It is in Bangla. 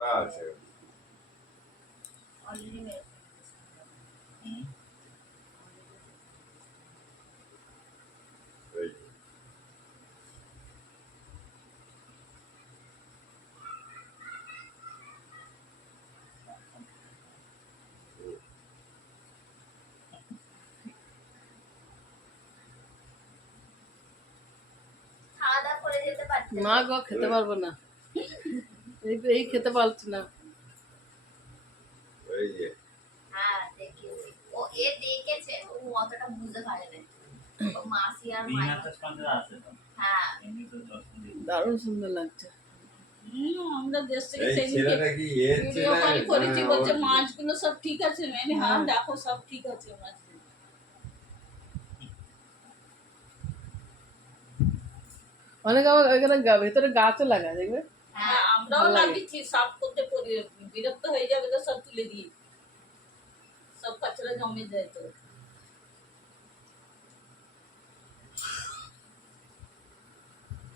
আছে অলরেডি মেরে এই খাওয়া দাওয়া করে যেতে পারতে না গো খেতে পারবো না, এই খেতে পারছি না। এই যে হ্যাঁ দেখেছি ও এ দেখেছে ও অতটা বুঝতে পারে না ও মাসি আর মাই হ্যাঁ দারুণ সুন্দর লাগছে। আমরা দেশ থেকে এই সেদিনকে ছেলেটা কি এর ভিডিও ছেলে কল করেছি, না, বলছে ওর- মাছগুলো সব ঠিক আছে মেনে? হ্যাঁ হ্যাঁ। দেখো সব ঠিক আছে মাছগুলো। অনেক আবার ওইখানে ভেতরে গাছও লাগা দেখবে। হ্যাঁ আমরাও ভালো লাগে। লাগিয়েছি, সাফ করতে বিরক্ত হয়ে যাবে তো সব তুলে দিই, সব কাঁচরা জমে যায় তো।